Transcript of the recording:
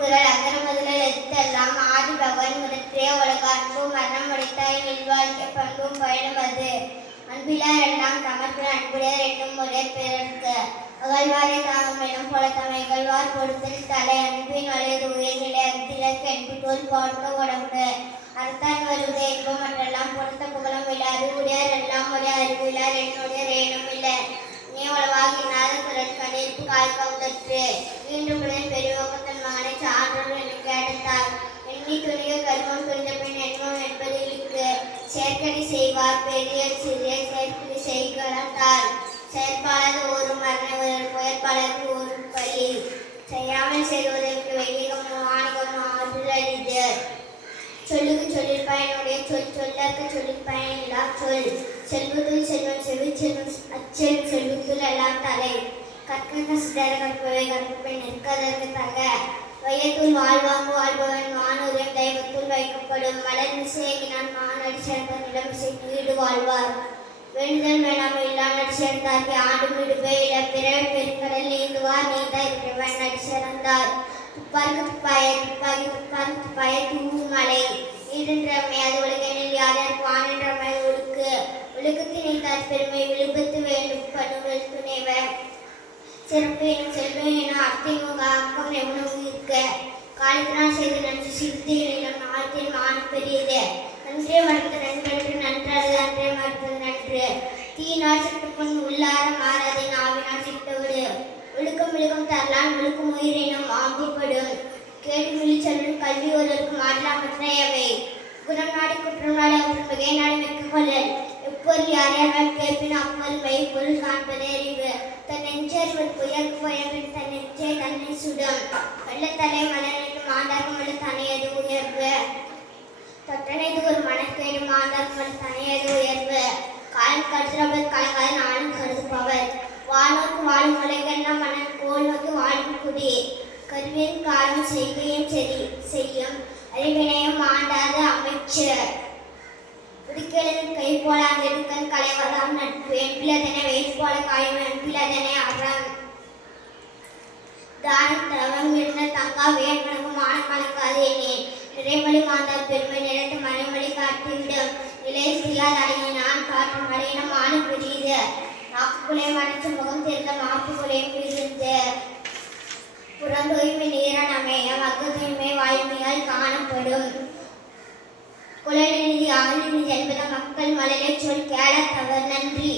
திருக்குறள் அத்தனை முதல எழுத்தெல்லாம் ஆதி பகவான் முதற்றே உலக அன்பும் மரணம் உடைத்தாய் இல்வாழ்க்கை பண்பும் பயணம் அது. அன்பிலார் எல்லாம் தமக்கு அன்புடையர் என்னும் ஒரே பிறர்க்கு அகழ்வாரை தாங்கும் எனும் போல தமை இகழ்வார் பொறுத்தல் தலை அன்பின் வளையது உயர்நிலை அத்திலக்கு என்பு தோல் பார்க்க உடம்பு அர்த்தான் வருவது என்பம் மற்றெல்லாம் பொருத்த புகழும் இல்லை. அறிவுடையார் எல்லாம் ஒரே அறிவிலார் என்னுடைய ரேனும் இல்லை. நீ உளவாகி நாத குரல் கணிப்பு காய்க்க உதற்று. மீண்டும் பெரியவங்க தன் மகனை சான்றோர் என்று கேட்டார் எண்ணி துணிக கருமம் புரிந்த பின் எண்மம் என்பது செயற்கடி செய்வார் பெரிய சிறிய செயற்கடி செய்கிறார் செயற்பாளர் ஒரு மரணம் புயற்பாளருக்கு ஒரு பலி. செய்யாமல் செய்வதற்கு வெள்ளிகம் ஆணிகம் ஆற்றல் அரிது சொல்லுக்கு சொல்லில் பயனுடைய சொல் சொல்லற்கு சொல்லில் பயனில்லா சொல். செல்வத்துள் செல்வம் செவி செல்வம் அச்சல் செல்வத்துள் எல்லாம் தலை. கற்க சிதற கற்பவை கற்பை நிற்கதற்கு தக. வையத்துள் வாழ்வாங்கு வாழ்பவன் மானூரியம் தெய்வத்துள் வைக்கப்படும் மலர் மிசையினால் மானடி சேர்ந்த நிலம் இசை வீடு வாழ்வார். வேண்டுதல் வேணாம் இல்லாம சேர்ந்தார்க்கு ஆண்டு விடுவே இல்ல பிற பெருங்கடல் நீந்துவார் நீந்தா இருக்கிறவன் நடி சிறந்தார். துப்பாக்கு துப்பாய துப்பாக்கி துப்பாக்கு துப்பாய தூவும் மலை. நீரென்றமை அது உலகெனில் யார் வானென்றமை ஒழுக்கு ஒழுக்கத்தினை தார் பெருமை விழுப்பத்து வேண்டும் பணுவல் சிறப்பு எனும் செல்வம் எனும் அத்திமுக அக்கம் எவனும் இருக்க? காலத்தினால் செய்த நன்றி சிறுத்தை எனும் நாளத்தில் மானம் பெரியது. நன்றே மறுத்த நன்றன்று நன்றது அன்றே மறுத்தது நன்று. தீயினால் சிட்டுப்புண் உள்ளார மாறாதே நாவினால் சிட்டவிடு ஒழுக்கம் விழுக்கம் தரலான் ஒழுக்கும் உயிரினும் ஆம்பிப்படும் கேட்டு விழிச்சொல்லும் கல்வி ஒருவருக்கு மாற்றலாம் மற்றையவை குணம் நாடி குற்றம் நாடி அவர்கள் வகை நாடி மிக்க கொள்ளல் யார் யாரால் கேட்பின் அப்போது மை பொருள் காண்பதே தன்னை சுடும் வெள்ளத்தலை மலரிட்டு ஆண்டாகும் வழி தனியது உயர்வு? தொட்டனைது ஒரு மனக்கேடு மாண்டாகும் வழி தனையது உயர்வு? காலம் கருதுறவர் கலங்காத நானும் கருதுபவர். வானோக்கு வாழும் உலகெல்லாம் மனம் கோல் நோக்கி வாழும் குடி. கருவியின் காலம் செய்கையும் சரி செய்யும். அறிவினையும் ஆண்டாத அமைச்சர் உடுக்கெழுது கை போலாக அங்கெடுக்கன் கலைவதாம் நட்பு. என்பிலதனை வெயில் போல காயும் என்பிலதனை அறம். தான் தவம் இருந்த தங்கா வேண்மனக்கும் மானம் கலக்காது என்னேன் நிறைமொழி மாந்தார் பெருமை நினைத்து மறைமொழி காட்டிவிடும். நிலை செய்யாத அடையை நான் காட்டும் அடையினம் மானம் புரியுது. நாக்குக்குள்ளே மறைச்ச முகம் தெரிந்த மாப்புக்குள்ளே புரிந்து புறந்தூய்மை நீரணமே மக்கு தூய்மை வாய்மையால் காணப்படும். குலநிதி ஆளுநிதி என்பது மக்கள் மலையை சொல் கேட தவறு. நன்றி.